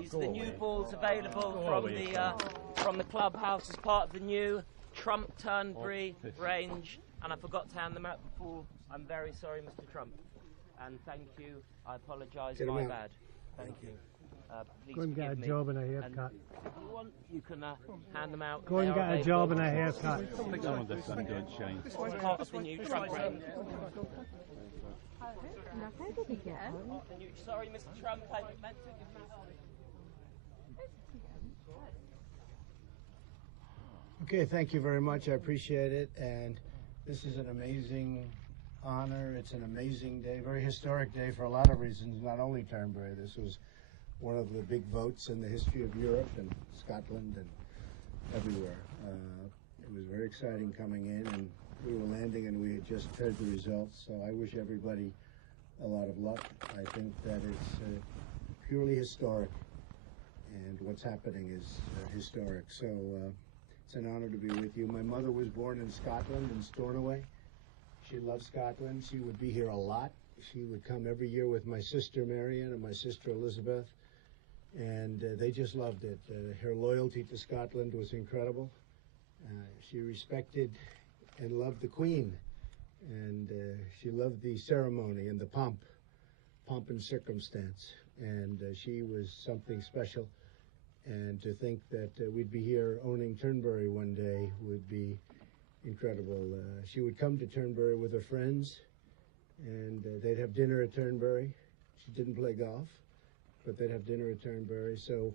These are the new balls available from the clubhouse as part of the new Trump Turnberry range, and I forgot to hand them out before. I'm very sorry, Mr. Trump, and thank you. I apologise. My bad. Thank you. Please go and get a job and a haircut. If you want, you can hand them out. Go and get a job and a haircut. Pick some of the sun don't shine. It's part of the new Trump range. How did he get it? Sorry, Mr. Trump, I meant to give you. Okay, thank you very much. I appreciate it. And this is an amazing honor. It's an amazing day, very historic day for a lot of reasons, not only Turnberry. This was one of the big votes in the history of Europe and Scotland and everywhere. It was very exciting coming in, and we were landing and we had just heard the results. So I wish everybody a lot of luck. I think that it's purely historic, and what's happening is historic. So it's an honor to be with you. My mother was born in Scotland, in Stornoway. She loved Scotland. She would be here a lot. She would come every year with my sister Marion and my sister Elizabeth, and they just loved it. Her loyalty to Scotland was incredible. She respected and loved the Queen, and she loved the ceremony and the pomp and circumstance, and she was something special. And to think that we'd be here owning Turnberry one day would be incredible. She would come to Turnberry with her friends, and they'd have dinner at Turnberry. She didn't play golf, but they'd have dinner at Turnberry. So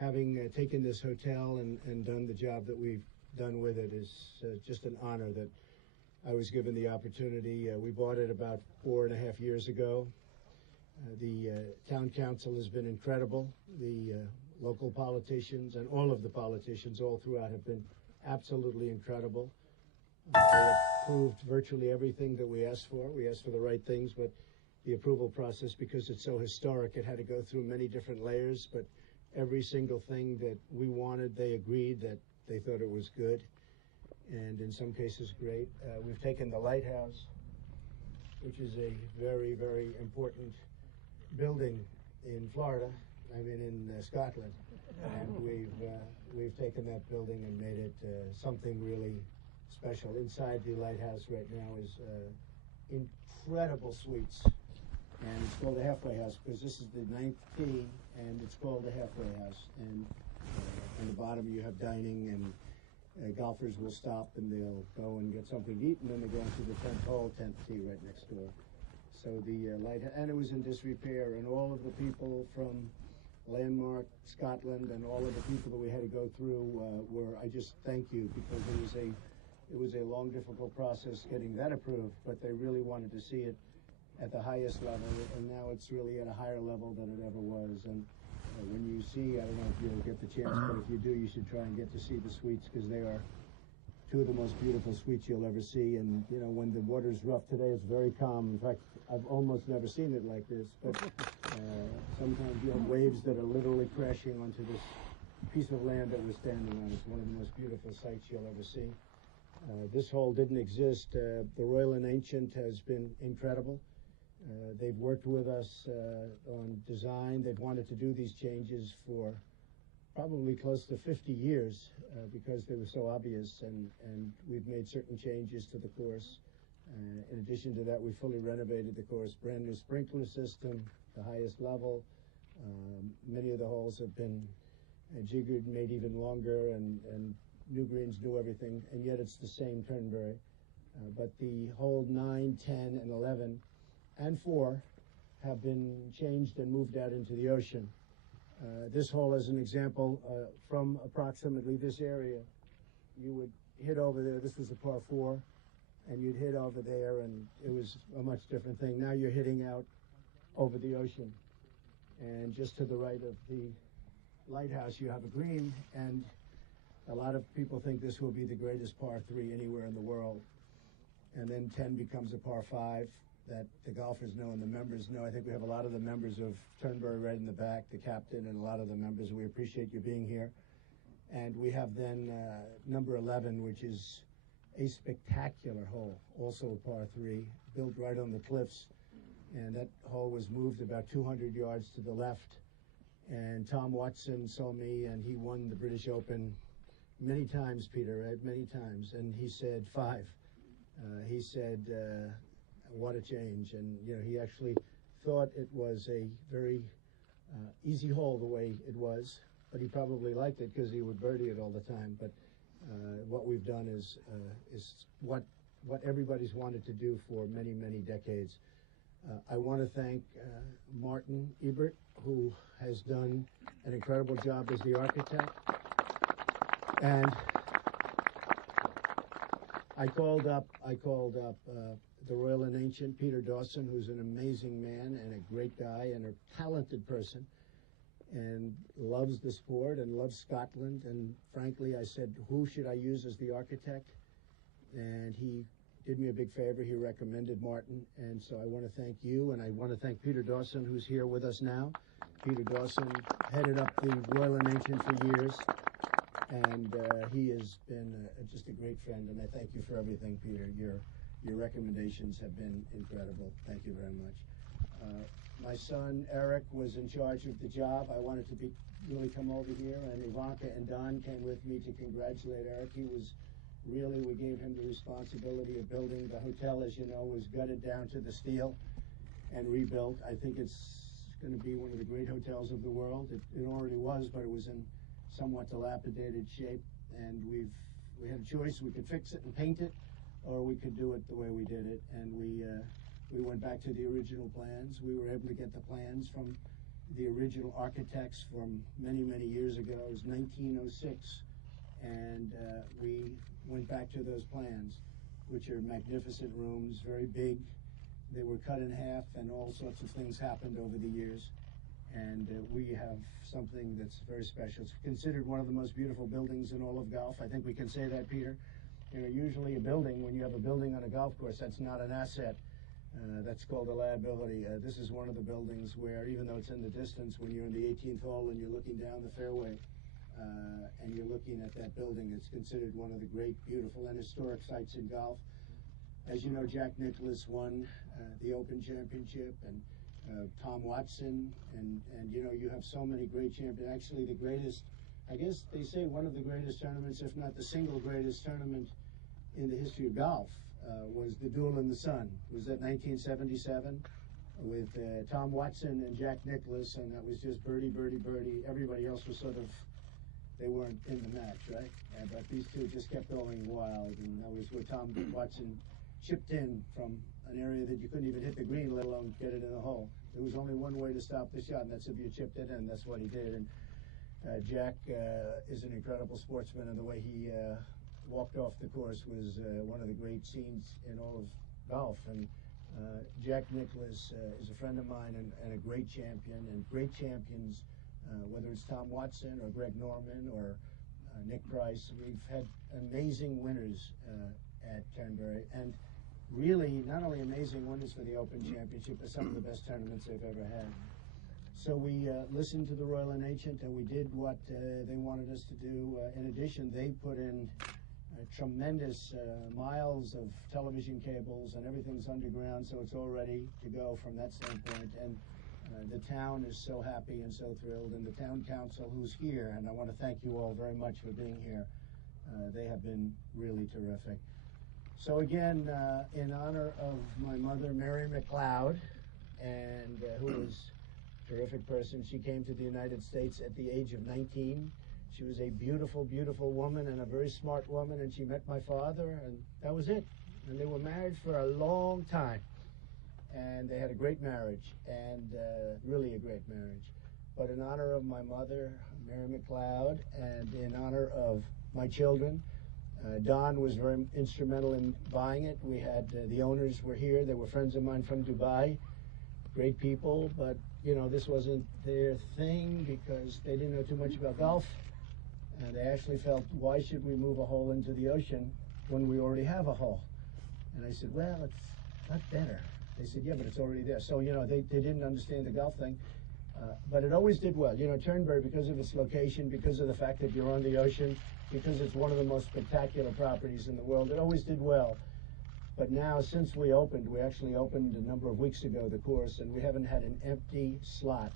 having taken this hotel and done the job that we've done with it is just an honor that I was given the opportunity. We bought it about 4.5 years ago. The town council has been incredible. The local politicians and all of the politicians all throughout have been absolutely incredible. They approved virtually everything that we asked for. We asked for the right things, but the approval process, because it's so historic, it had to go through many different layers, but every single thing that we wanted, they agreed that they thought it was good, and in some cases great. We've taken the lighthouse, which is a very, very important building in Florida, in Scotland, and we've taken that building and made it something really special. Inside the lighthouse right now is incredible suites, and it's called a halfway house because this is the 9th tee, and it's called a halfway house. And on the bottom you have dining, and golfers will stop and they'll go and get something to eat, and then they go into the 10th hole, 10th tee right next door. So the lighthouse, and it was in disrepair, and all of the people from Landmark, Scotland, and all of the people that we had to go through I just thank you, because it was a long, difficult process getting that approved, but they really wanted to see it at the highest level, and now it's really at a higher level than it ever was. And when you see, I don't know if you'll get the chance, but if you do, you should try and get to see the suites, because they are two of the most beautiful suites you'll ever see. And when the water's rough today, it's very calm. In fact, I've almost never seen it like this, but sometimes you have waves that are literally crashing onto this piece of land that we're standing on. It's one of the most beautiful sights you'll ever see. This hole didn't exist. The Royal and Ancient has been incredible. They've worked with us on design. They've wanted to do these changes for probably close to 50 years because they were so obvious, and we've made certain changes to the course. In addition to that, we fully renovated the course, brand new sprinkler system, the highest level. Many of the holes have been jiggered, made even longer, and new greens, new everything, and yet it's the same Turnberry. But the hole 9, 10, and 11, and 4 have been changed and moved out into the ocean. This hole, as an example, from approximately this area, you would hit over there. This was a par 4, and you'd hit over there, and it was a much different thing. Now you're hitting out over the ocean, and just to the right of the lighthouse, you have a green, and a lot of people think this will be the greatest par 3 anywhere in the world. And then 10 becomes a par 5 that the golfers know and the members know. I think we have a lot of the members of Turnberry right in the back, the captain and a lot of the members. We appreciate you being here. And we have then number 11, which is a spectacular hole, also a par 3, built right on the cliffs. And that hole was moved about 200 yards to the left. And Tom Watson saw me, and he won the British Open many times, Peter, right? Many times. And he said 5. He said, what a change. And, you know, he actually thought it was a very easy hole the way it was, but he probably liked it because he would birdie it all the time. But what we've done is what everybody's wanted to do for many, many decades. I want to thank Martin Ebert, who has done an incredible job as the architect. And I called up the Royal and Ancient, Peter Dawson, who's an amazing man and a great guy and a talented person, and loves the sport and loves Scotland. And frankly, I said, who should I use as the architect? And he did me a big favor. He recommended Martin. And so I want to thank you, and I want to thank Peter Dawson, who's here with us now. Peter Dawson headed up the Royal and Ancient for years, and he has been just a great friend. And I thank you for everything, Peter. Your recommendations have been incredible. Thank you very much. My son, Eric, was in charge of the job. I wanted to really come over here, and Ivanka and Don came with me to congratulate Eric. He was really, we gave him the responsibility of building. The hotel, as you know, was gutted down to the steel and rebuilt. I think it's going to be one of the great hotels of the world. It already was, but it was in somewhat dilapidated shape, and we had a choice. We could fix it and paint it, or we could do it the way we did it. And we went back to the original plans. We were able to get the plans from the original architects from many, many years ago. It was 1906, and we went back to those plans, which are magnificent rooms, very big. They were cut in half, and all sorts of things happened over the years. And we have something that's very special. It's considered one of the most beautiful buildings in all of golf. I think we can say that, Peter. You know, usually a building, when you have a building on a golf course, that's not an asset. That's called a liability. This is one of the buildings where, even though it's in the distance, when you're in the 18th hole and you're looking down the fairway and you're looking at that building, it's considered one of the great, beautiful, and historic sites in golf. As you know, Jack Nicklaus won the Open Championship, and Tom Watson, and you know, you have so many great champions. Actually, the greatest, I guess they say one of the greatest tournaments, if not the single greatest tournament in the history of golf, was the Duel in the Sun. It was at 1977 with Tom Watson and Jack Nicklaus, and that was just birdie, birdie, birdie. Everybody else was sort of, they weren't in the match, right? But these two just kept going wild, and that was where Tom Watson chipped in from an area that you couldn't even hit the green, let alone get it in the hole. There was only one way to stop the shot, and that's if you chipped it in. That's what he did. And Jack is an incredible sportsman, and the way he walked off the course was one of the great scenes in all of golf. And Jack Nicklaus is a friend of mine and a great champion, and great champions, whether it's Tom Watson or Greg Norman or Nick Price. We've had amazing winners at Turnberry, and really not only amazing winners for the Open Championship, but some of the best tournaments they've ever had. So we listened to the Royal and Ancient, and we did what they wanted us to do. In addition, they put in tremendous miles of television cables, and everything's underground, so it's all ready to go from that standpoint. And the town is so happy and so thrilled, and the town council who's here, and I want to thank you all very much for being here. They have been really terrific. So again, in honor of my mother, Mary McLeod, and who was a terrific person, she came to the United States at the age of 19. She was a beautiful, beautiful woman and a very smart woman, and she met my father, and that was it. And they were married for a long time, and they had a great marriage, and really a great marriage. But in honor of my mother, Mary McLeod, and in honor of my children, Don was very instrumental in buying it. We had, the owners were here. They were friends of mine from Dubai, great people, but you know, this wasn't their thing because they didn't know too much about golf. And they actually felt, why should we move a hole into the ocean when we already have a hole? And I said, well, it's not better. They said, yeah, but it's already there. So, you know, they didn't understand the golf thing. But it always did well. You know, Turnberry, because of its location, because of the fact that you're on the ocean, because it's one of the most spectacular properties in the world, it always did well. But now, since we opened, we actually opened a number of weeks ago, the course, and we haven't had an empty slot.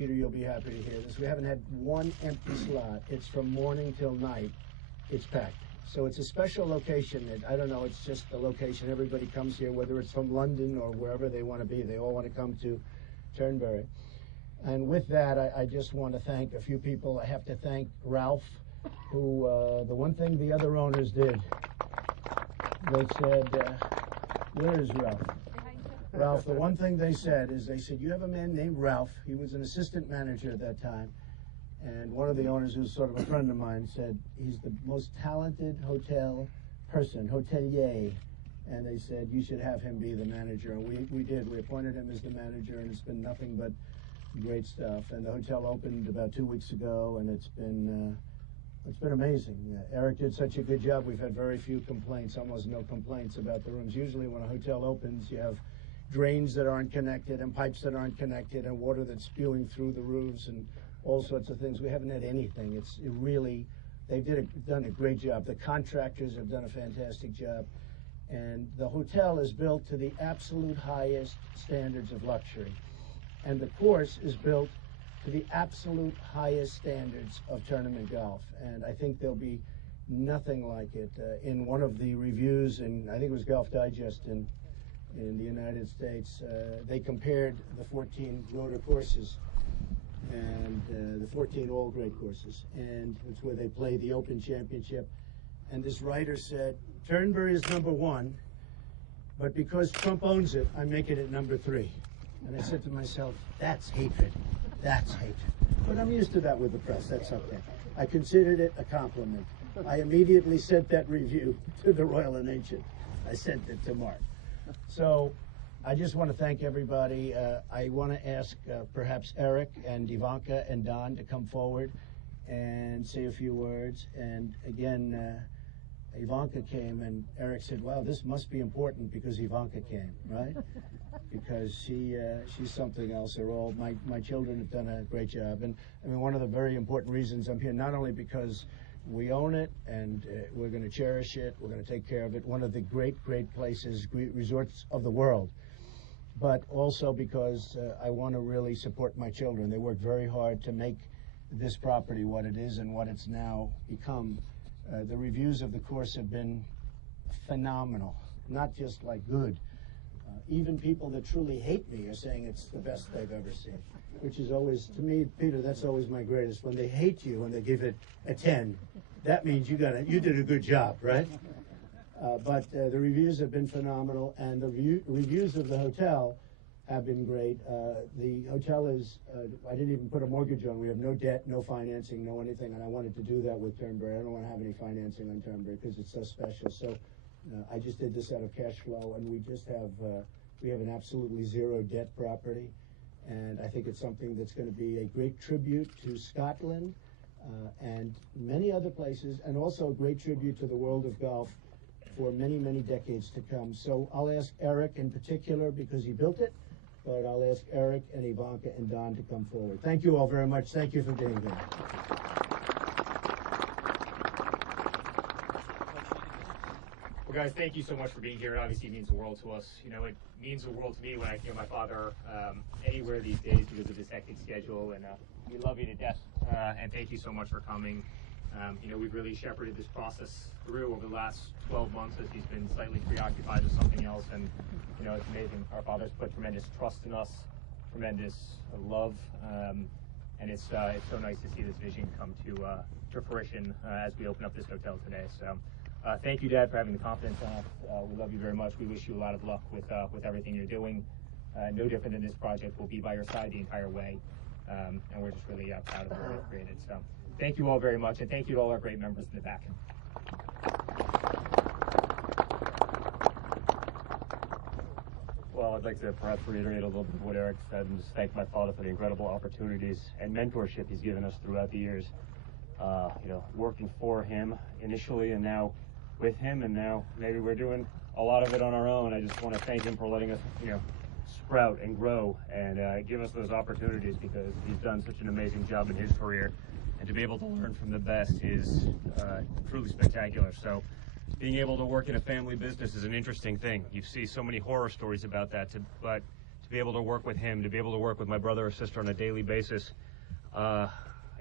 Peter, you'll be happy to hear this. We haven't had one empty slot. It's from morning till night. It's packed. So it's a special location. I don't know, it's just a location. Everybody comes here, whether it's from London or wherever they want to be. They all want to come to Turnberry. And with that, I just want to thank a few people. I have to thank Ralph, who, the one thing the other owners did, they said, where is Ralph? Ralph, the one thing they said is, they said, you have a man named Ralph. He was an assistant manager at that time. And one of the owners, who's sort of a friend of mine, said, he's the most talented hotel person, hotelier. And they said, you should have him be the manager. And we did. We appointed him as the manager, and it's been nothing but great stuff. And the hotel opened about 2 weeks ago, and it's been amazing. Eric did such a good job. We've had very few complaints, almost no complaints about the rooms. Usually when a hotel opens, you have drains that aren't connected and pipes that aren't connected and water that's spewing through the roofs and all sorts of things. We haven't had anything. They've done a great job. The contractors have done a fantastic job. And the hotel is built to the absolute highest standards of luxury. And the course is built to the absolute highest standards of tournament golf. And I think there'll be nothing like it. In one of the reviews, and I think it was Golf Digest in the United States, they compared the 14 rotor courses and the 14 all-grade courses, and it's where they play the Open Championship. And this writer said, Turnberry is #1, but because Trump owns it, I'm making it #3. And I said to myself, that's hatred. That's hatred. But I'm used to that with the press. That's okay. I considered it a compliment. I immediately sent that review to the Royal and Ancient. I sent it to Mark. So I just want to thank everybody. I want to ask perhaps Eric and Ivanka and Don to come forward and say a few words. And again, Ivanka came, and Eric said, wow, this must be important because Ivanka came, right? Because she's something else. They're all, my children have done a great job. And I mean, one of the very important reasons I'm here, not only because we own it and we're going to cherish it, we're going to take care of it, one of the great places, resorts of the world, but also because I want to really support my children. They worked very hard to make this property what it is and what it's now become. The reviews of the course have been phenomenal, not just like good. Even people that truly hate me are saying it's the best they've ever seen, which is always, to me, Peter, that's always my greatest. When they hate you and they give it a 10, that means you did a good job, right? But the reviews have been phenomenal, and the reviews of the hotel have been great. The hotel is, I didn't even put a mortgage on. We have no debt, no financing, no anything, and I wanted to do that with Turnberry. I don't want to have any financing on Turnberry because it's so special. So I just did this out of cash flow, and we just have, we have an absolutely zero debt property. And I think it's something that's going to be a great tribute to Scotland and many other places, and also a great tribute to the world of golf for many decades to come. So I'll ask Eric in particular because he built it, but I'll ask Eric and Ivanka and Don to come forward. Thank you all very much. Thank you for being here. Well, guys, thank you so much for being here. It obviously means the world to us. You know, it means the world to me when I hear my father anywhere these days because of his hectic schedule, and we love you to death. And thank you so much for coming. You know, we've really shepherded this process through over the last 12 months as he's been slightly preoccupied with something else, and you know, it's amazing. Our father's put tremendous trust in us, tremendous love, and it's so nice to see this vision come to fruition as we open up this hotel today. So thank you, Dad, for having the confidence in us. We love you very much. We wish you a lot of luck with everything you're doing. No different than this project. We'll be by your side the entire way, and we're just really proud of what we've created. So thank you all very much, and thank you to all our great members in the back. Well, I'd like to perhaps reiterate a little bit of what Eric said and just thank my father for the incredible opportunities and mentorship he's given us throughout the years. You know, working for him initially and now with him, and now maybe we're doing a lot of it on our own. I just want to thank him for letting us, you know, sprout and grow and give us those opportunities, because he's done such an amazing job in his career, and to be able to learn from the best is truly spectacular. So being able to work in a family business is an interesting thing. You see so many horror stories about that, but to to be able to work with him, to be able to work with my brother or sister on a daily basis. I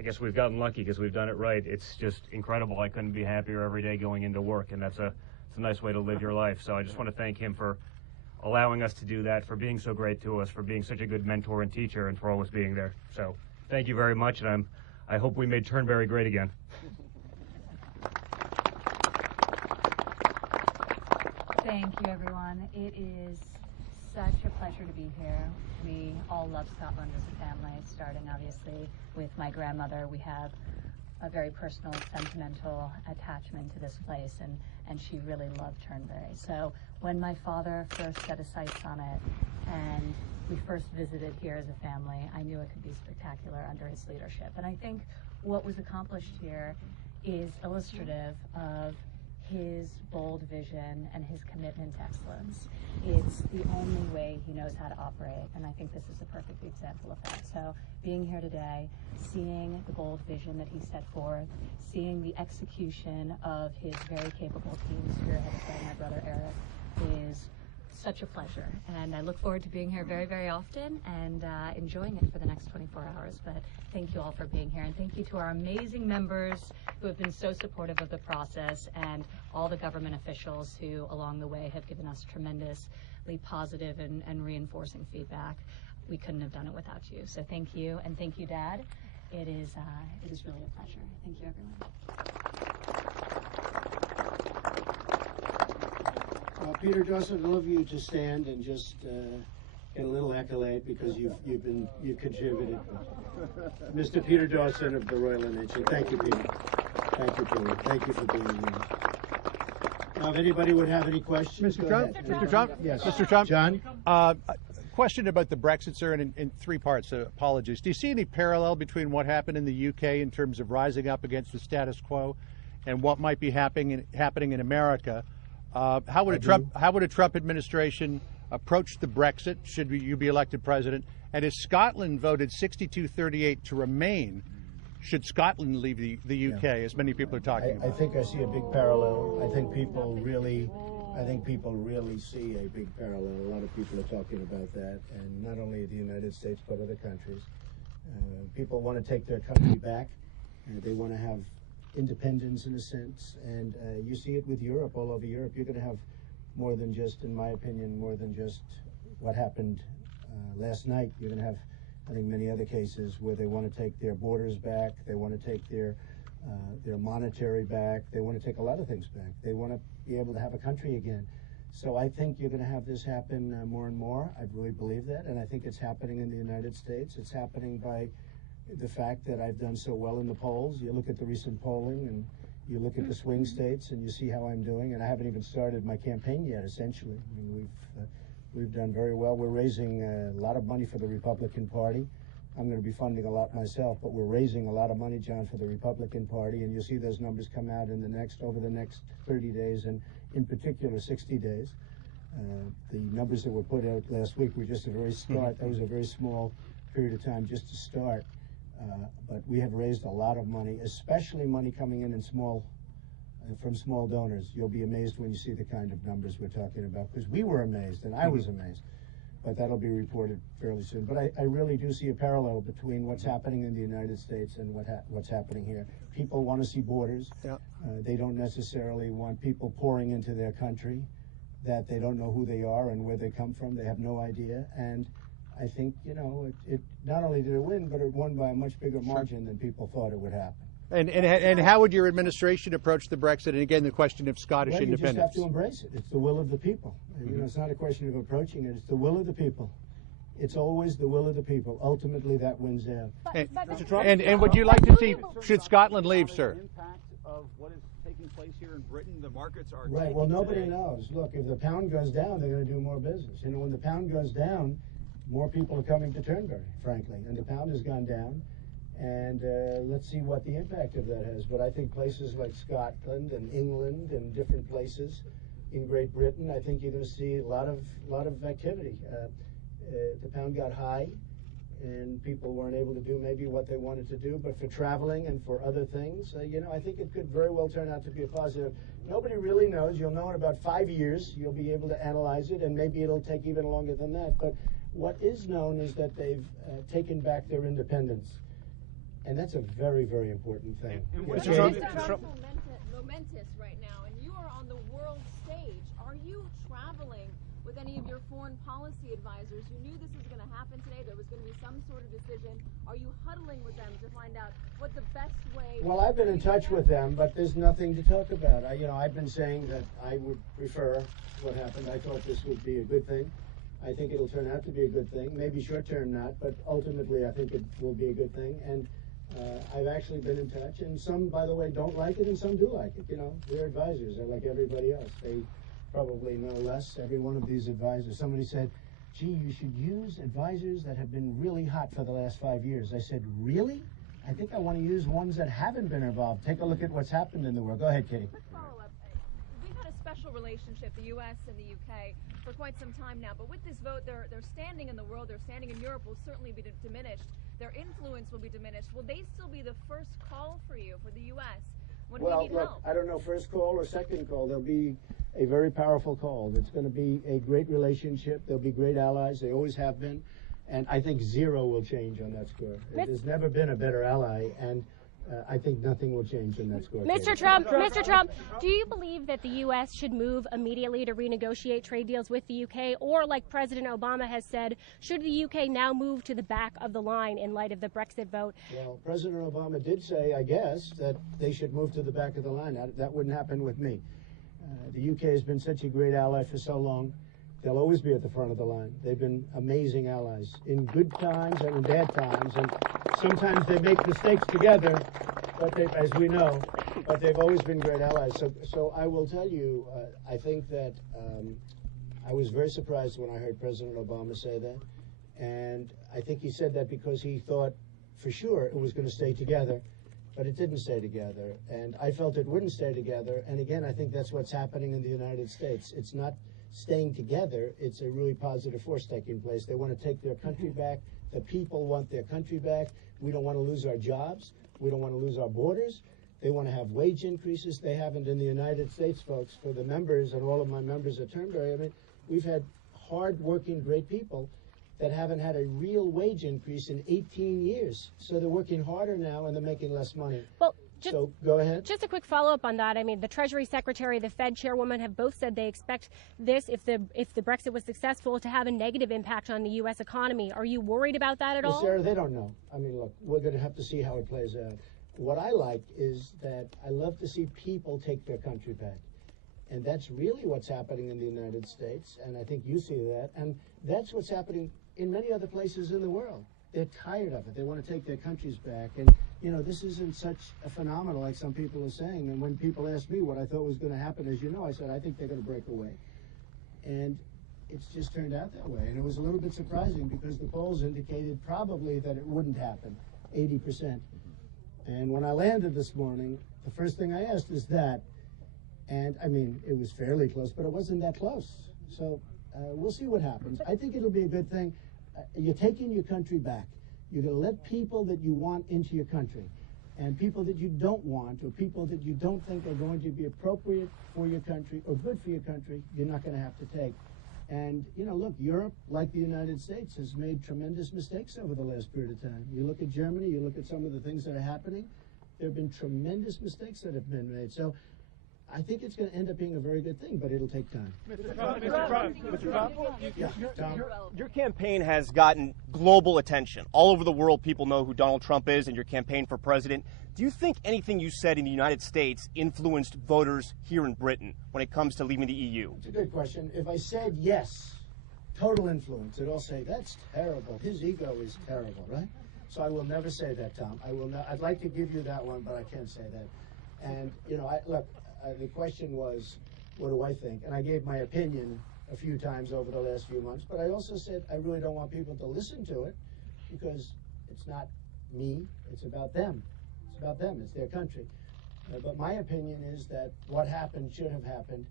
guess we've gotten lucky because we've done it right. It's just incredible. I couldn't be happier every day going into work, and it's a nice way to live your life. So I just want to thank him for allowing us to do that, for being so great to us, for being such a good mentor and teacher, and for always being there. So thank you very much, and I hope we made Turnberry great again. Thank you, everyone. It is such a pleasure to be here. We all love Scotland as a family, starting obviously with my grandmother. We have a very personal, sentimental attachment to this place, and she really loved Turnberry. So when my father first set his sights on it and we first visited here as a family, I knew it could be spectacular under his leadership. And I think what was accomplished here is illustrative of his bold vision and his commitment to excellence. It's the only way he knows how to operate, and I think this is a perfect example of that. So being here today, seeing the bold vision that he set forth, seeing the execution of his very capable team, spearheaded by my brother Eric, is such a pleasure. And I look forward to being here very, very often and enjoying it for the next 24 hours. But thank you all for being here, and thank you to our amazing members who have been so supportive of the process, and all the government officials who along the way have given us tremendously positive and reinforcing feedback. We couldn't have done it without you. So thank you, and thank you, Dad. It is really a pleasure. Thank you, everyone. Peter Dawson, I'd love you to stand and just get a little accolade because you've contributed. Mr. Peter Dawson of the Royal NHS. Thank you, Peter. Thank you, Peter. Thank you for being here. Now, if anybody would have any questions, Mr. Trump? Mr. Trump? Yes. Mr. Trump? John? Question about the Brexit, sir, and in three parts. Apologies. Do you see any parallel between what happened in the UK in terms of rising up against the status quo and what might be happening in America? How would a Trump administration approach the Brexit should you be elected president? And if Scotland voted 62-38 to remain, should Scotland leave the UK, as many people are talking about? I think I see a big parallel. I think people really see a big parallel. A lot of people are talking about that, and not only the United States but other countries. People want to take their country back. They want to have independence in a sense, and you see it with Europe, all over Europe. You're going to have more than just, in my opinion, more than just what happened last night. You're going to have, I think, many other cases where they want to take their borders back, they want to take their monetary back, they want to take a lot of things back. They want to be able to have a country again. So I think you're going to have this happen more and more. I really believe that, and I think it's happening in the United States. It's happening by the fact that I've done so well in the polls. You look at the recent polling and you look at the swing states and you see how I'm doing, and I haven't even started my campaign yet, essentially. I mean, we've done very well. We're raising a lot of money for the Republican Party. I'm going to be funding a lot myself, but we're raising a lot of money, John, for the Republican Party, and you'll see those numbers come out in over the next 30 days, and in particular 60 days. The numbers that were put out last week were just a very start. That was a very small period of time just to start. But we have raised a lot of money, especially money coming in from small donors. You'll be amazed when you see the kind of numbers we're talking about, because we were amazed, and I was amazed. But that'll be reported fairly soon. But I really do see a parallel between what's happening in the United States and what's happening here. People want to see borders. Yeah. They don't necessarily want people pouring into their country that they don't know who they are and where they come from. They have no idea. And I think, it not only did it win, but it won by a much bigger margin than people thought it would happen. And how would your administration approach the Brexit? And again, the question of Scottish independence. You just have to embrace it. It's the will of the people. It's not a question of approaching it. It's the will of the people. It's always the will of the people. Ultimately, that wins out. And would you like to see, should Scotland leave, sir? Impact of what is taking place here in Britain, the markets are right. Well, nobody knows. Look, if the pound goes down, they're going to do more business. When the pound goes down, more people are coming to Turnberry, frankly. And the pound has gone down. And let's see what the impact of that has. But I think places like Scotland and England and different places in Great Britain, I think you're going to see a lot of activity. The pound got high, and people weren't able to do maybe what they wanted to do. But for traveling and for other things, I think it could very well turn out to be a positive. Nobody really knows. You'll know in about 5 years. You'll be able to analyze it, and maybe it'll take even longer than that. But What is known is that they've taken back their independence. And that's a very, very important thing. Mr. Trump, momentous right now, and you are on the world stage. Are you traveling with any of your foreign policy advisors? You knew this was going to happen today. There was going to be some sort of decision. Are you huddling with them to find out what the best way? Well, I've been in touch with them, but there's nothing to talk about. I've been saying that I would prefer what happened. I thought this would be a good thing. I think it'll turn out to be a good thing. Maybe short term not, but ultimately I think it will be a good thing. And I've actually been in touch, and some, by the way, don't like it, and some do like it. They're advisors. They're like everybody else. They probably know less. Every one of these advisors. Somebody said, gee, you should use advisors that have been really hot for the last 5 years. I said, really? I think I want to use ones that haven't been involved. Take a look at what's happened in the world. Go ahead, Kitty. Quick follow-up. We've had a special relationship, the U.S. and the U.K., for quite some time now. But with this vote, their standing in the world, their standing in Europe will certainly be diminished. Their influence will be diminished. Will they still be the first call for you, for the U.S., when we need help? I don't know, first call or second call. There'll be a very powerful call. It's going to be a great relationship. There'll be great allies. They always have been. And I think zero will change on that score. There's never been a better ally, and I think nothing will change on that score. Mr. Trump, do you believe that the U.S. should move immediately to renegotiate trade deals with the U.K., or, like President Obama has said, should the U.K. now move to the back of the line in light of the Brexit vote? Well, President Obama did say, I guess, that they should move to the back of the line. That wouldn't happen with me. The U.K. has been such a great ally for so long. They'll always be at the front of the line. They've been amazing allies in good times and in bad times, and sometimes they make mistakes together, but as we know, but they've always been great allies. So I will tell you, I think that I was very surprised when I heard President Obama say that, and I think he said that because he thought for sure it was going to stay together, but it didn't stay together, and I felt it wouldn't stay together. And again, I think that's what's happening in the United States. It's not staying together. It's a really positive force taking place. They want to take their country back. The people want their country back. We don't want to lose our jobs. We don't want to lose our borders. They want to have wage increases. They haven't in the United States, folks. For the members and all of my members at Turnberry, I mean, we've had hard-working, great people that haven't had a real wage increase in 18 years. So they're working harder now and they're making less money. Well, so go ahead. Just a quick follow-up on that. I mean, the Treasury Secretary, the Fed Chairwoman have both said they expect this, if the Brexit was successful, to have a negative impact on the U.S. economy. Are you worried about that at all? Sarah, they don't know. I mean, look, we're going to have to see how it plays out. What I like is that I love to see people take their country back. And that's really what's happening in the United States, and I think you see that. And that's what's happening in many other places in the world. They're tired of it. They want to take their countries back. And, you know, this isn't such a phenomenon like some people are saying. And when people ask me what I thought was going to happen, as you know, I said, I think they're going to break away. And it's just turned out that way. And it was a little bit surprising because the polls indicated probably that it wouldn't happen, 80%. And when I landed this morning, the first thing I asked is that. And, I mean, it was fairly close, but it wasn't that close. So we'll see what happens. I think it'll be a good thing. You're taking your country back. You're going to let people that you want into your country, and people that you don't want, or people that you don't think are going to be appropriate for your country or good for your country, you're not going to have to take. And, you know, look, Europe, like the United States, has made tremendous mistakes over the last period of time. You look at Germany, you look at some of the things that are happening, there have been tremendous mistakes that have been made. So I think it's going to end up being a very good thing, but it'll take time. Mr. Trump, Yeah, Tom. your campaign has gotten global attention. All over the world, people know who Donald Trump is and your campaign for president. Do you think anything you said in the United States influenced voters here in Britain when it comes to leaving the EU? It's a good question. If I said yes, total influence, they'd all say, that's terrible. His ego is terrible, right? So I will never say that, Tom. I will not. I'd like to give you that one, but I can't say that. And, you know, look, the question was, what do I think? And I gave my opinion a few times over the last few months, but I also said I really don't want people to listen to it because it's not me, it's about them. It's about them, it's their country. But my opinion is that what happened should have happened,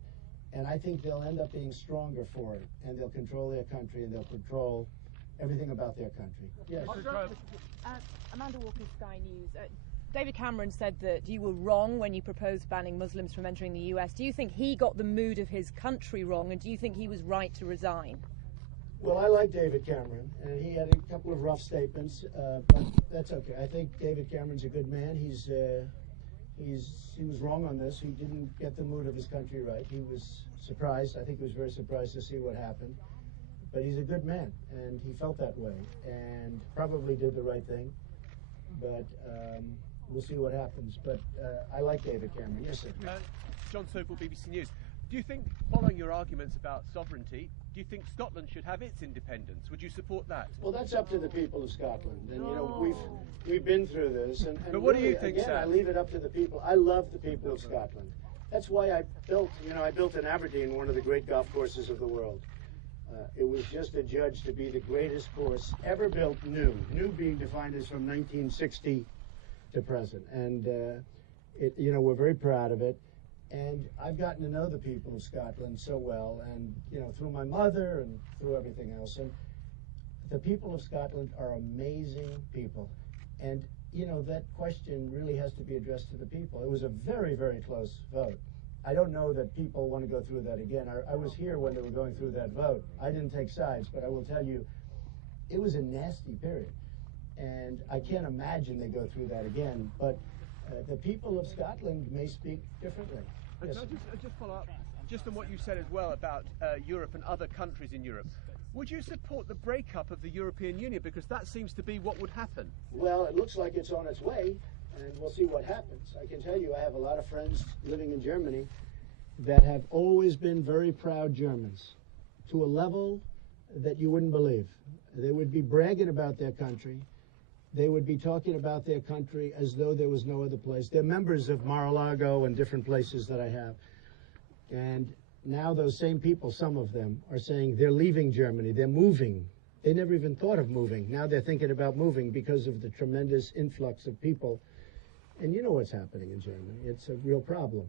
and I think they'll end up being stronger for it, and they'll control their country, and they'll control everything about their country. Yes. Amanda Walker, Sky News. David Cameron said that you were wrong when you proposed banning Muslims from entering the US. Do you think he got the mood of his country wrong, and do you think he was right to resign? Well, I like David Cameron, and he had a couple of rough statements, but that's okay. I think David Cameron's a good man. He was wrong on this. He didn't get the mood of his country right. He was surprised. I think he was very surprised to see what happened. But he's a good man, and he felt that way, and probably did the right thing. But we'll see what happens. But I like David Cameron. Yes, sir. John Sokol, BBC News. Do you think, following your arguments about sovereignty, do you think Scotland should have its independence? Would you support that? Well, that's up to the people of Scotland, and you know we've been through this. And but what really, do you think, again, sir? I leave it up to the people. I love the people of Scotland. That's why I built in Aberdeen one of the great golf courses of the world. It was just adjudged to be the greatest course ever built new being defined as from 1960 to present, and we're very proud of it. And I've gotten to know the people of Scotland so well, and through my mother and through everything else. And the people of Scotland are amazing people. And that question really has to be addressed to the people. It was a very, very close vote. I don't know that people want to go through that again. I was here when they were going through that vote. I didn't take sides, but I will tell you, it was a nasty period. And I can't imagine they go through that again. But the people of Scotland may speak differently. Yes. Can I just follow up, just on what you said as well about Europe and other countries in Europe. Would you support the breakup of the European Union? Because that seems to be what would happen. Well, it looks like it's on its way, and we'll see what happens. I can tell you I have a lot of friends living in Germany that have always been very proud Germans, to a level that you wouldn't believe. They would be bragging about their country. They would be talking about their country as though there was no other place. They're members of Mar-a-Lago and different places that I have. And now those same people, some of them, are saying they're leaving Germany. They're moving. They never even thought of moving. Now they're thinking about moving because of the tremendous influx of people. And you know what's happening in Germany. It's a real problem.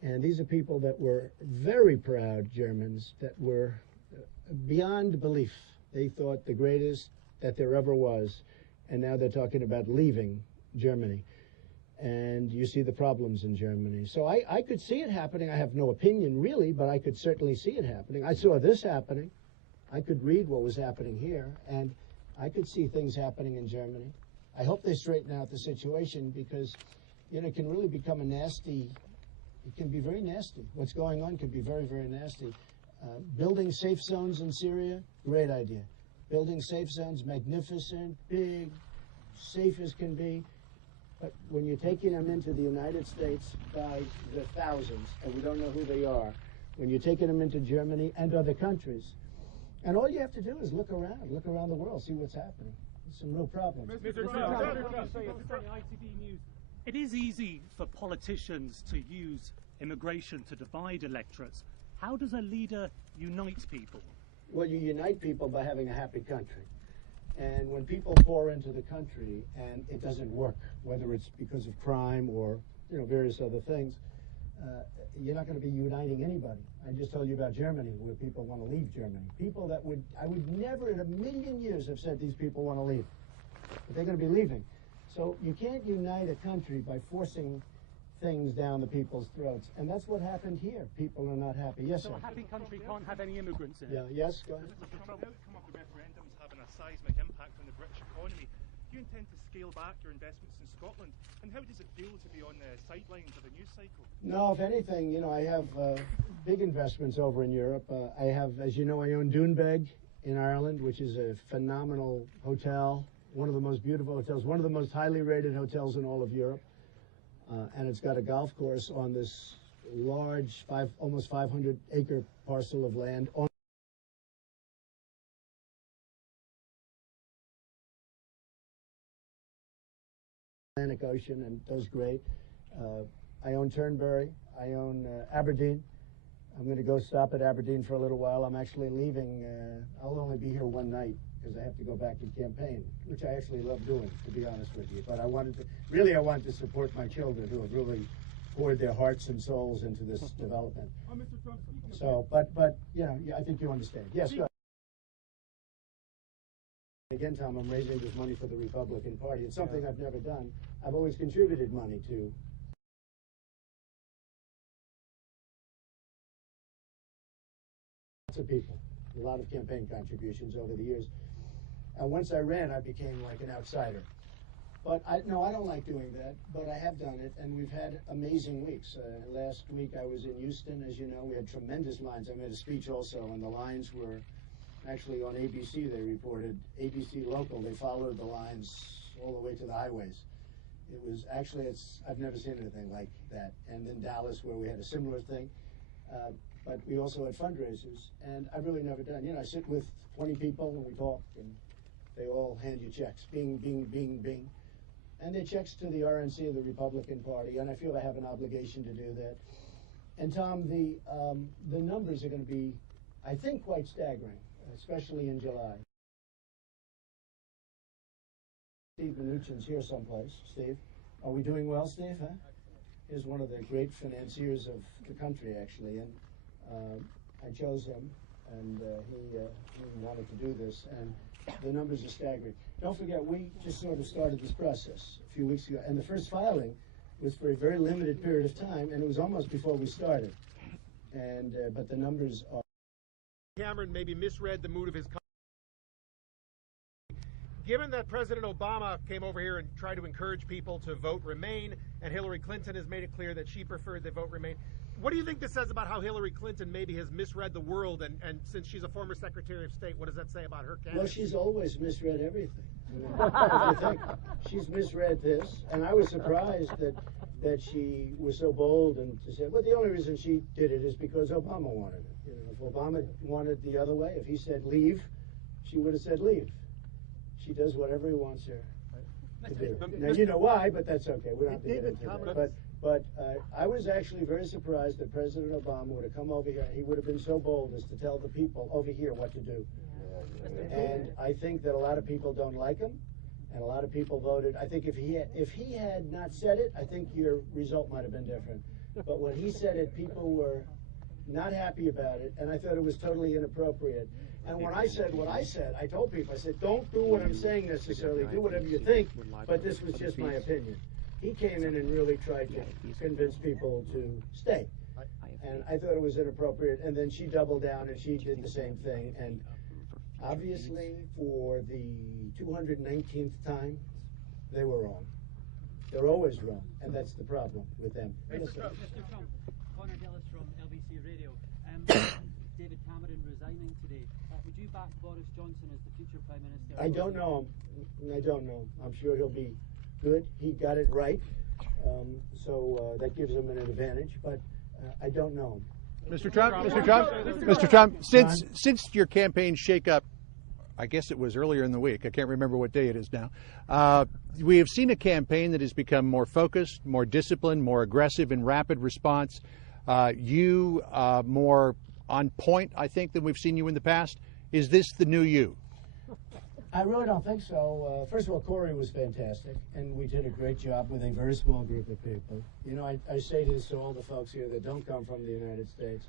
And these are people that were very proud Germans, that were beyond belief. They thought the greatest that there ever was. And now they're talking about leaving Germany. And you see the problems in Germany. So I could see it happening. I have no opinion, really, but I could certainly see it happening. I saw this happening. I could read what was happening here, and I could see things happening in Germany. I hope they straighten out the situation, because it can really become it can be very nasty. What's going on can be very, very nasty. Building safe zones in Syria, great idea. Building safe zones, magnificent, big, safe as can be. But when you're taking them into the United States by the thousands, and we don't know who they are, when you're taking them into Germany and other countries, and all you have to do is look around the world, see what's happening. There's some real problems. It is easy for politicians to use immigration to divide electorates. How does a leader unite people? Well, you unite people by having a happy country. And when people pour into the country and it doesn't work, whether it's because of crime or various other things, you're not going to be uniting anybody. I just told you about Germany, where people want to leave Germany. People that I would never in a million years have said these people want to leave. But they're going to be leaving. So you can't unite a country by forcing things down the people's throats. And that's what happened here. People are not happy. Yes, sir. So a happy country can't have any immigrants in it? Yeah, yes, go ahead. Mr. Trump, the outcome of the referendum's having a seismic impact on the British economy. Do you intend to scale back your investments in Scotland? And how does it feel to be on the sidelines of a news cycle? No, if anything, I have big investments over in Europe. I have, as you know, I own Turnberry in Ireland, which is a phenomenal hotel, one of the most beautiful hotels, one of the most highly rated hotels in all of Europe. And it's got a golf course on this large, almost 500-acre parcel of land on the Atlantic Ocean, and does great. I own Turnberry. I own Aberdeen. I'm going to go stop at Aberdeen for a little while. I'm actually leaving. I'll only be here one night, because I have to go back to campaign, which I actually love doing, to be honest with you. But I wanted to support my children, who have really poured their hearts and souls into this development. So, but I think you understand. Yes, go ahead. Again, Tom, I'm raising this money for the Republican Party. It's something I've never done. I've always contributed money to lots of people. a lot of campaign contributions over the years. And once I ran, I became like an outsider. But I don't like doing that, but I have done it, and we've had amazing weeks. Last week I was in Houston, as you know. We had tremendous lines. I made a speech also, and the lines were actually on ABC. They reported, ABC local, they followed the lines all the way to the highways. It was actually, I've never seen anything like that. And then Dallas, where we had a similar thing. But we also had fundraisers, and I've really never done. You know, I sit with 20 people and we talk, and they all hand you checks. Bing, bing, bing, bing. And they're checks to the RNC of the Republican Party, and I feel I have an obligation to do that. And Tom, the numbers are going to be, I think, quite staggering, especially in July. Steve Mnuchin's here someplace. Steve, are we doing well, Steve? Huh? He's one of the great financiers of the country, actually, and I chose him, and he wanted to do this, and the numbers are staggering. Don't forget, we just sort of started this process a few weeks ago, and the first filing was for a very limited period of time, and it was almost before we started. And but the numbers are. Cameron maybe misread the mood of his country. Given that President Obama came over here and tried to encourage people to vote Remain, and Hillary Clinton has made it clear that she preferred they vote Remain, what do you think this says about how Hillary Clinton maybe has misread the world, and since she's a former Secretary of State, what does that say about her candidate? Well, she's always misread everything. I mean, if you think, she's misread this, and I was surprised that she was so bold and to say, well, the only reason she did it is because Obama wanted it. You know, if Obama wanted the other way, if he said leave, she would have said leave. She does whatever he wants her to do. Now, you know why, but that's okay. We don't have to get into that. But I was actually very surprised that President Obama would have come over here and he would have been so bold as to tell the people over here what to do. And I think that a lot of people don't like him, and a lot of people voted. I think if he had not said it, I think your result might have been different. But when he said it, people were not happy about it, and I thought it was totally inappropriate. And when I said what I said, I told people, I said, don't do what I'm saying necessarily, do whatever you think, but this was just my opinion. He came in and really tried to convince people to stay. And I thought it was inappropriate, and then she doubled down and she did the same thing. And obviously, for the 219th time, they were wrong. They're always wrong, and that's the problem with them. Mr. Trump, Connor Gillis from LBC Radio. David Cameron resigning today. Would you back Boris Johnson as the future Prime Minister? I don't know him. I don't know. I'm sure he'll be good. He got it right, so that gives him an advantage, but I don't know him. Mr. Trump, since your campaign shakeup, I guess it was earlier in the week, I can't remember what day it is now, we have seen a campaign that has become more focused, more disciplined, more aggressive in rapid response. You more on point, I think, than we've seen you in the past. Is this the new you? I really don't think so. First of all, Corey was fantastic, and we did a great job with a very small group of people. You know, I say this to all the folks here that don't come from the United States.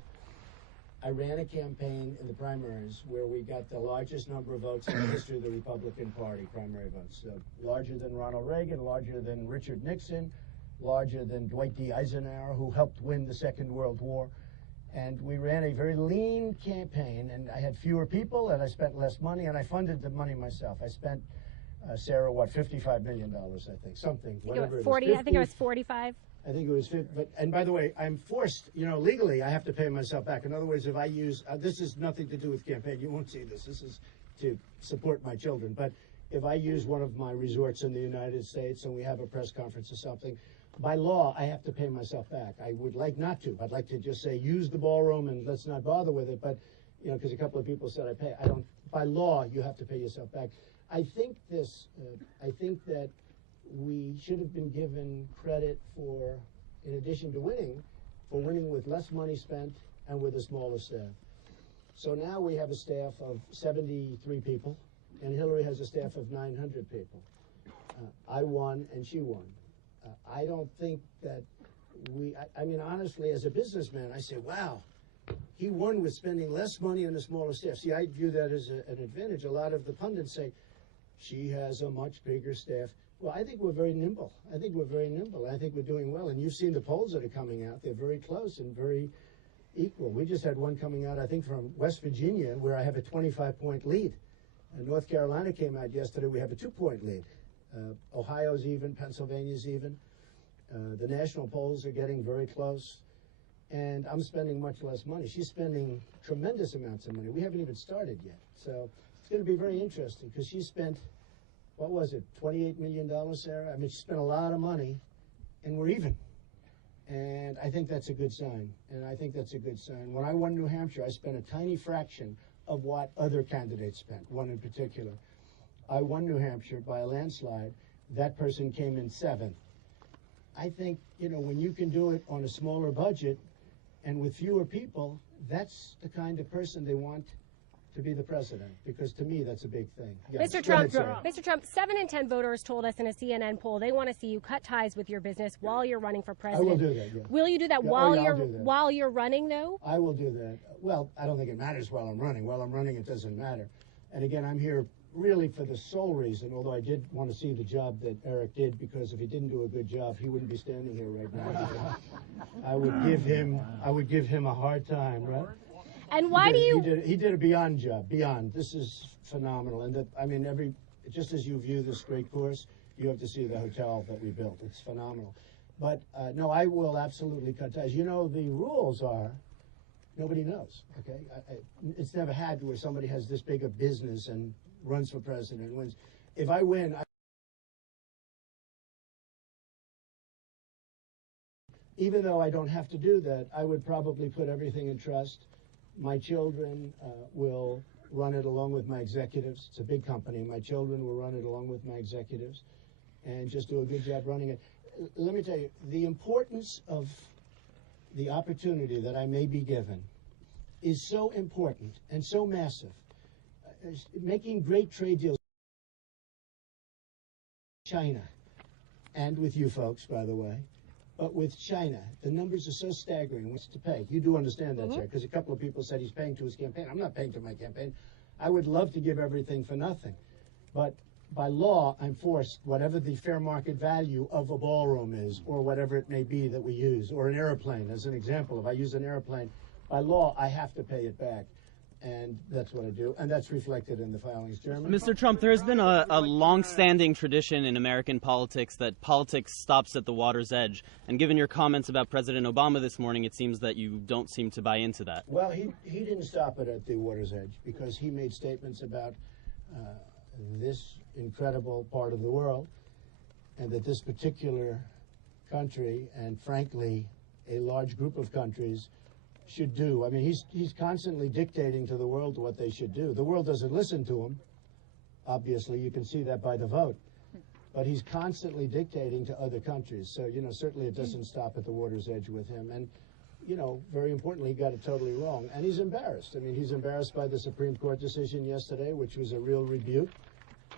I ran a campaign in the primaries where we got the largest number of votes in the history of the Republican Party, primary votes. Larger than Ronald Reagan, larger than Richard Nixon, larger than Dwight D. Eisenhower, who helped win the Second World War. And we ran a very lean campaign, and I had fewer people, and I spent less money, and I funded the money myself. I spent, Sarah, what, $55 million, I think, something, whatever it was. 40, I think it was 45. I think it was 50, and by the way, I'm forced, you know, legally, I have to pay myself back. In other words, if I use, this is nothing to do with campaign, you won't see this, this is to support my children, but if I use one of my resorts in the United States and we have a press conference or something, by law, I have to pay myself back. I would like not to. I'd like to just say, use the ballroom and let's not bother with it. But, you know, because a couple of people said I pay. I don't. By law, you have to pay yourself back. I think that we should have been given credit for, in addition to winning, for winning with less money spent and with a smaller staff. So now we have a staff of 73 people, and Hillary has a staff of 900 people. I won and she won. I don't think that I mean, honestly, as a businessman, I say, wow, he won with spending less money on a smaller staff. See, I view that as an advantage. A lot of the pundits say, she has a much bigger staff. Well, I think we're very nimble. I think we're very nimble. I think we're doing well. And you've seen the polls that are coming out. They're very close and very, equal. We just had one coming out, I think, from West Virginia, where I have a 25-point lead. And North Carolina came out yesterday, we have a 2-point lead. Ohio's even, Pennsylvania's even. The national polls are getting very close. And I'm spending much less money. She's spending tremendous amounts of money. We haven't even started yet. So it's going to be very interesting because she spent, what was it, $28 million, Sarah? I mean, she spent a lot of money, and we're even. And I think that's a good sign. And I think that's a good sign. When I won New Hampshire, I spent a tiny fraction of what other candidates spent, one in particular. I won New Hampshire by a landslide. That person came in 7th. I think, you know, when you can do it on a smaller budget and with fewer people, that's the kind of person they want to be the president, because to me that's a big thing. Yes. Mr. Trump, 7 in 10 voters told us in a CNN poll they want to see you cut ties with your business while you're running for president. I will do that. Yeah. Will you do that while you're running, though? I will do that. Well, I don't think it matters while I'm running. While I'm running, it doesn't matter. And again, I'm here really for the sole reason, although I did want to see the job that Eric did, because if he didn't do a good job, he wouldn't be standing here right now. I would give him a hard time, right? And why he did a beyond job. Beyond. This is phenomenal. And I mean, just as you view this great course, you have to see the hotel that we built. It's phenomenal. But no, I will absolutely cut ties. You know, the rules are nobody knows. Okay, it's never had where somebody has this big a business and runs for president and wins. If I win, even though I don't have to do that, I would probably put everything in trust. My children will run it along with my executives. It's a big company. My children will run it along with my executives and just do a good job running it. Let me tell you, the importance of the opportunity that I may be given is so important and so massive. Making great trade deals with China, and with you folks, by the way, but with China, the numbers are so staggering. What's to pay? You do understand that, sir, because a couple of people said he's paying to his campaign. I'm not paying to my campaign. I would love to give everything for nothing, but by law, I'm forced, whatever the fair market value of a ballroom is, or whatever it may be that we use, or an airplane, as an example. If I use an airplane, by law, I have to pay it back. And that's what I do, and that's reflected in the filings. Chairman? Mr. Trump, there has been a long-standing tradition in American politics that politics stops at the water's edge. And given your comments about President Obama this morning, it seems that you don't seem to buy into that. Well, he didn't stop it at the water's edge, because he made statements about this incredible part of the world, and that this particular country, and frankly, a large group of countries, should do. I mean, he's constantly dictating to the world what they should do. The world doesn't listen to him. Obviously, you can see that by the vote. But he's constantly dictating to other countries. So, you know, certainly it doesn't stop at the water's edge with him. And, you know, very importantly, he got it totally wrong. And he's embarrassed. I mean, he's embarrassed by the Supreme Court decision yesterday, which was a real rebuke.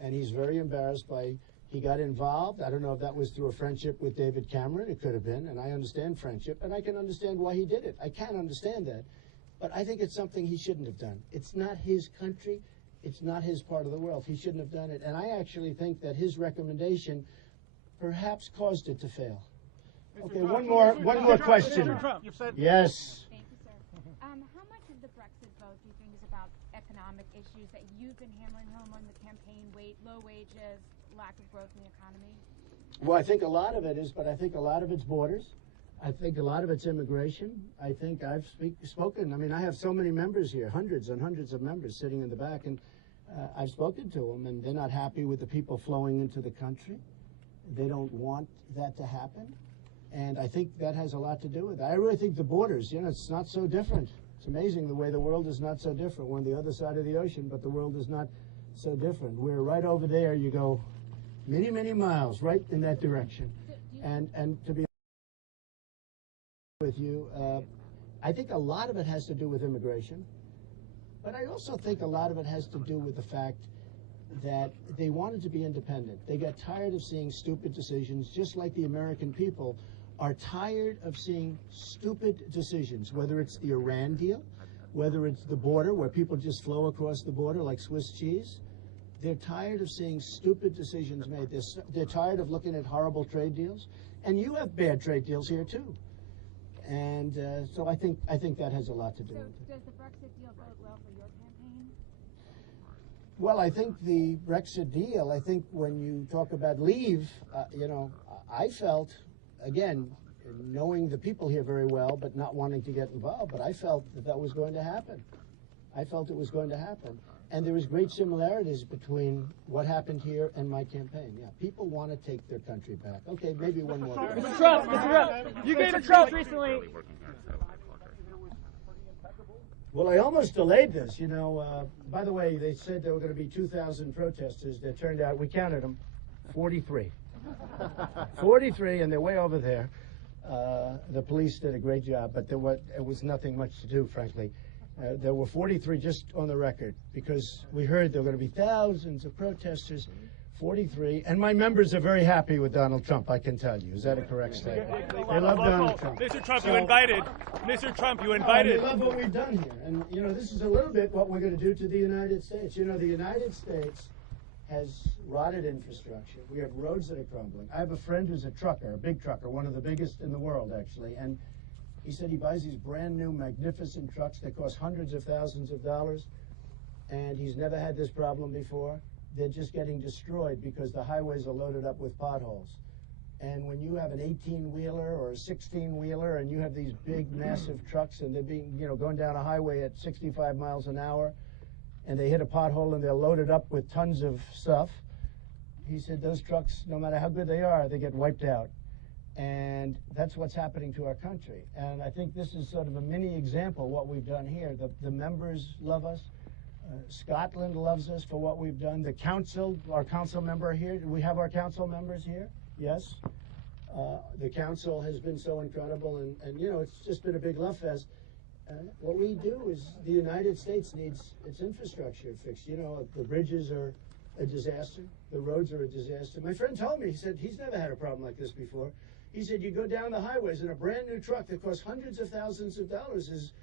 And he's very embarrassed by, he got involved. I don't know if that was through a friendship with David Cameron. It could have been, and I understand friendship, and I can understand why he did it. I can understand that. But I think it's something he shouldn't have done. It's not his country. It's not his part of the world. He shouldn't have done it. And I actually think that his recommendation perhaps caused it to fail. Okay, one more question. Yes. Thank you, sir. How much of the Brexit vote do you think is about economic issues that you've been hammering home on the campaign, low wages, lack of growth in the economy? Well, I think a lot of it is, but I think a lot of it's borders. I think a lot of it's immigration. I think I've spoken. I mean, I have so many members here, hundreds and hundreds of members sitting in the back, and I've spoken to them, and they're not happy with the people flowing into the country. They don't want that to happen, and I think that has a lot to do with it. I really think the borders, you know, it's not so different. It's amazing the way the world is not so different. We're on the other side of the ocean, but the world is not so different. We're right over there. You go many, many miles right in that direction. And to be with you, I think a lot of it has to do with immigration, but I also think a lot of it has to do with the fact that they wanted to be independent. They got tired of seeing stupid decisions, just like the American people are tired of seeing stupid decisions, whether it's the Iran deal, whether it's the border where people just flow across the border like Swiss cheese. They're tired of seeing stupid decisions made. They're tired of looking at horrible trade deals. And you have bad trade deals here, too. And so I think that has a lot to do with it. Does the Brexit deal bode well for your campaign? Well, I think the Brexit deal, I think when you talk about leave, I felt, again, knowing the people here very well, but not wanting to get involved, but I felt that was going to happen. I felt it was going to happen. And there is great similarities between what happened here and my campaign. Yeah, people want to take their country back. Okay, maybe one more. Mr. Trump, you gave a Trump recently. Well, I almost delayed this. By the way, they said there were going to be 2,000 protesters. There turned out, we counted them, 43. 43, and they're way over there. The police did a great job, but it was nothing much to do, frankly. There were 43 just on the record, because we heard there were going to be thousands of protesters. 43, and my members are very happy with Donald Trump, I can tell you. Is that a correct statement? They love Donald Trump. Mr. Trump, you invited. Mr. Trump, you invited. They love what we've done here. And, this is a little bit what we're going to do to the United States. The United States has rotted infrastructure. We have roads that are crumbling. I have a friend who's a trucker, a big trucker, one of the biggest in the world, actually, and he said he buys these brand new, magnificent trucks that cost hundreds of thousands of dollars, and he's never had this problem before. They're just getting destroyed because the highways are loaded up with potholes. And when you have an 18-wheeler or a 16-wheeler and you have these big, massive trucks and they're being, going down a highway at 65 miles an hour and they hit a pothole and they're loaded up with tons of stuff, he said those trucks, no matter how good they are, they get wiped out. And that's what's happening to our country. And I think this is sort of a mini example of what we've done here. The members love us. Scotland loves us for what we've done. The council, our council member here, we have our council members here, yes. The council has been so incredible, and it's just been a big love fest. What we do is the United States needs its infrastructure fixed. The bridges are a disaster. The roads are a disaster. My friend told me, he said he's never had a problem like this before. He said you go down the highways and a brand new truck that costs hundreds of thousands of dollars is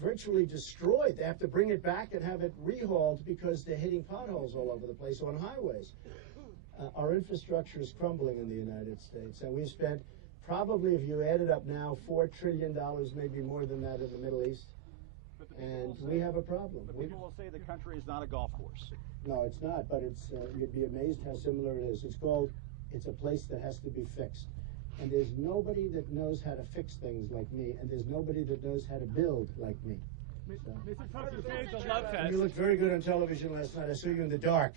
virtually destroyed. They have to bring it back and have it rehauled because they're hitting potholes all over the place on highways. Our infrastructure is crumbling in the United States, and we've spent probably, if you add it up now, $4 trillion, maybe more than that in the Middle East, and we have a problem. But people will say the country is not a golf course. No, it's not, but you'd be amazed how similar it is. It's a place that has to be fixed. And there's nobody that knows how to fix things like me, and there's nobody that knows how to build like me. Mr. Trump, you say it's a love fest. You looked very good on television last night. I saw you in the dark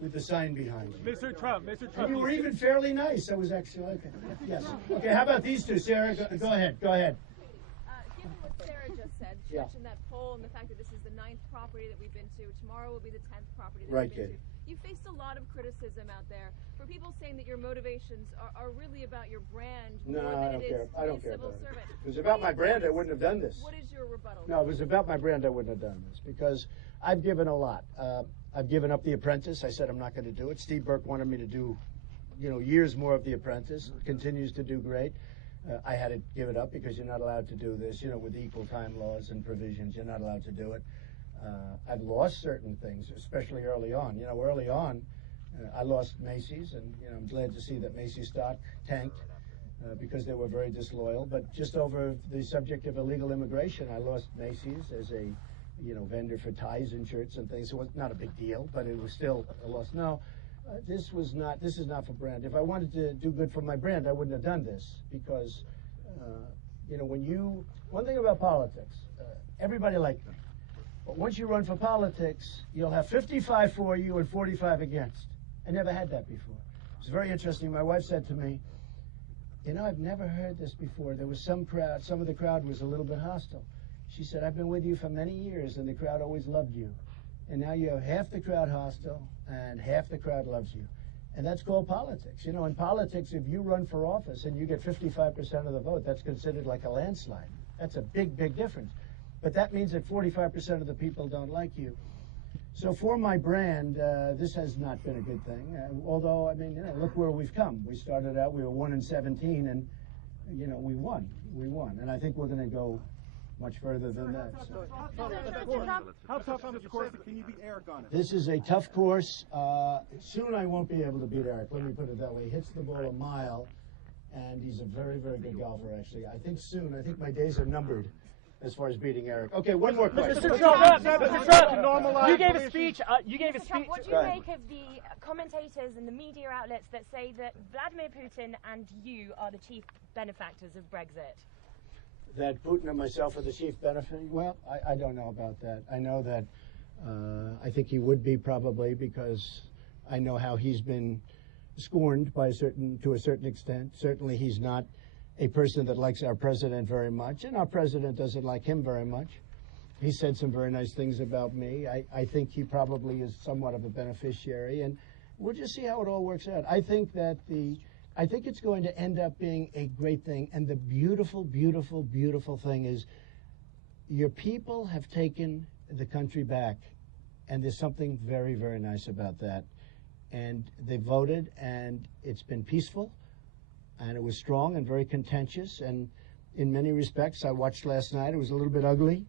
with the sign behind you. Mr. Trump. And you were even fairly nice. I was actually, okay. Yes. Okay, how about these two? Sarah, go ahead. Given what Sarah just said, she Yeah. mentioned that poll and the fact that this is the 9th property that we've been to. Tomorrow will be the 10th property that Right, we've been Katie. to. You faced a lot of criticism out there for people saying that your motivations are really about your brand No, more I than don't it care. is to I be don't a care civil about it. servant. If it was about my brand, I wouldn't have done this. What is your rebuttal? No, if it was about my brand, I wouldn't have done this because I've given a lot. I've given up The Apprentice. I said I'm not going to do it. Steve Burke wanted me to do, years more of The Apprentice. Continues to do great. I had to give it up because you're not allowed to do this, with equal time laws and provisions. You're not allowed to do it. I've lost certain things, especially early on. Early on, I lost Macy's, and I'm glad to see that Macy's stock tanked because they were very disloyal. But just over the subject of illegal immigration, I lost Macy's as a vendor for ties and shirts and things. It was not a big deal, but it was still a loss. No, this is not for brand. If I wanted to do good for my brand, I wouldn't have done this because, one thing about politics, everybody liked me. But once you run for politics, you'll have 55 for you and 45 against. I never had that before. It was very interesting. My wife said to me, I've never heard this before. There was some of the crowd was a little bit hostile. She said, I've been with you for many years, and the crowd always loved you. And now you have half the crowd hostile, and half the crowd loves you. And that's called politics. In politics, if you run for office and you get 55% of the vote, that's considered like a landslide. That's a big, big difference. But that means that 45% of the people don't like you. So for my brand, this has not been a good thing. Although, look where we've come. We started out, we were 1-17, and, we won. We won. And I think we're going to go much further than that. So. How tough on this course can you beat Eric on it? This is a tough course. Soon I won't be able to beat Eric. Let me put it that way. He hits the ball a mile, and he's a very, very good golfer, actually. I think soon, I think my days are numbered as far as beating Eric. Okay, one more question. Mr. Trump, you gave a speech. Mr. Trump, what do you make of the commentators and the media outlets that say that Vladimir Putin and you are the chief benefactors of Brexit? That Putin and myself are the chief benefit? Well, I don't know about that. I know that I think he would be probably, because I know how he's been scorned to a certain extent. Certainly he's not a person that likes our president very much, and our president doesn't like him very much. He said some very nice things about me. I think he probably is somewhat of a beneficiary, and we'll just see how it all works out. I think it's going to end up being a great thing, and the beautiful, beautiful, beautiful thing is your people have taken the country back, and there's something very, very nice about that. And they voted, and it's been peaceful, and it was strong and very contentious, and in many respects, I watched last night, it was a little bit ugly,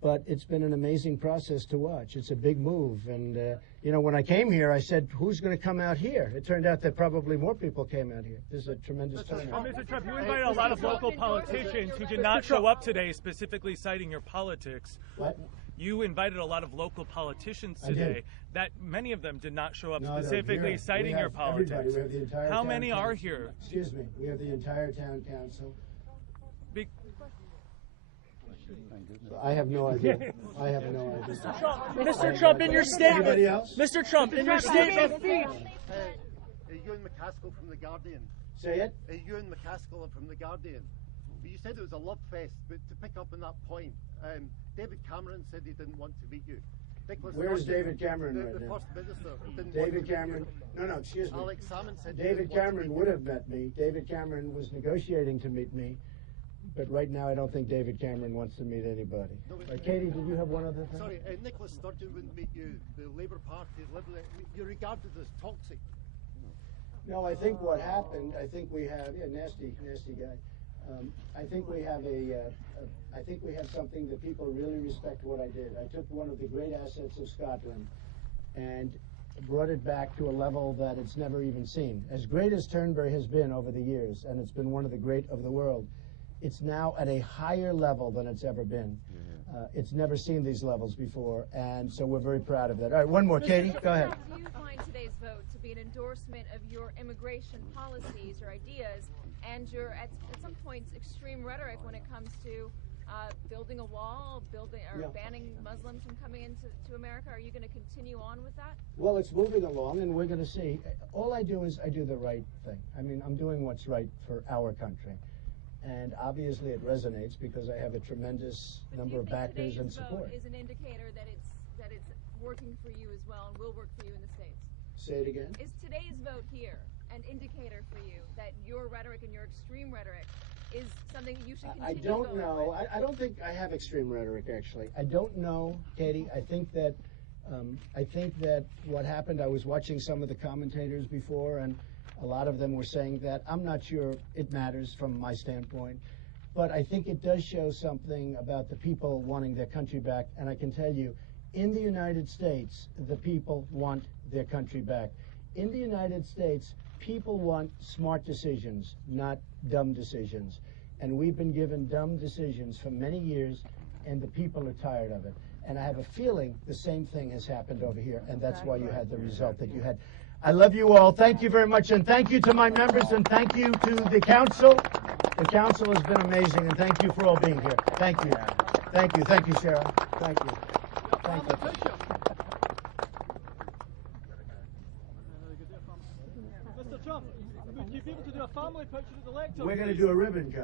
but it's been an amazing process to watch. It's a big move, and you know, when I came here, I said, who's going to come out here? It turned out that probably more people came out here. There's a tremendous turnout. Mr. Trump, you invited a lot of local politicians who did not show up today, specifically citing your politics. What? You invited a lot of local politicians today. That many of them did not show up, specifically citing your politics. We have the entire How town many council. are here? Excuse me. We have the entire town council. I have no idea. I have no idea. Mr. Trump, in your statement. Anybody else? Mr. Trump, in your statement. Ewan McCaskill from The Guardian. Say it. Ewan McCaskill from The Guardian. You said it was a love fest, but to pick up on that point, David Cameron said he didn't want to meet you. Where's David Cameron right the now? First Minister didn't David want to Cameron. No, excuse me. Alex Salmond said David Cameron would have met me. David Cameron was negotiating to meet me. But right now, I don't think David Cameron wants to meet anybody. No, Katie, did you have one other thing? Sorry, Nicola Sturgeon wouldn't meet you. The Labour Party, Liberal, you're regarded as toxic. No, I think what happened, I think we have, nasty guy. I think we have something that people really respect what I did. I took one of the great assets of Scotland and brought it back to a level that it's never even seen. As great as Turnberry has been over the years, and it's been one of the great of the world, it's now at a higher level than it's ever been. It's never seen these levels before, and so we're very proud of that. All right, one more. Katie, go ahead. Do you find today's vote to be an endorsement of your immigration policies or ideas and your, at some points, extreme rhetoric when it comes to building a wall, banning Muslims from coming into America? Are you going to continue on with that? Well, it's moving along, and we're going to see. All I do is I do the right thing. I mean, I'm doing what's right for our country. And obviously it resonates because I have a tremendous number of backers and support. Is an indicator that it's working for you as well and will work for you in the States? Say it again? Is today's vote here an indicator for you that your rhetoric and your extreme rhetoric is something that you should continue I don't know. I don't think I have extreme rhetoric, actually. I don't know, Katie. I think that what happened, I was watching some of the commentators before, and a lot of them were saying that. I'm not sure it matters from my standpoint, but I think it does show something about the people wanting their country back. And I can tell you, in the United States, the people want their country back. In the United States, people want smart decisions, not dumb decisions. And we've been given dumb decisions for many years, and the people are tired of it. And I have a feeling the same thing has happened over here, and that's why you had the result that you had. I love you all. Thank you very much, and thank you to my members, and thank you to the council. The council has been amazing, and thank you for all being here. Thank you. Thank you. Thank you, Sarah. Thank you. Thank you. Mr. Trump, would you be able to do a family picture at the lectern? We're going to do a ribbon cut.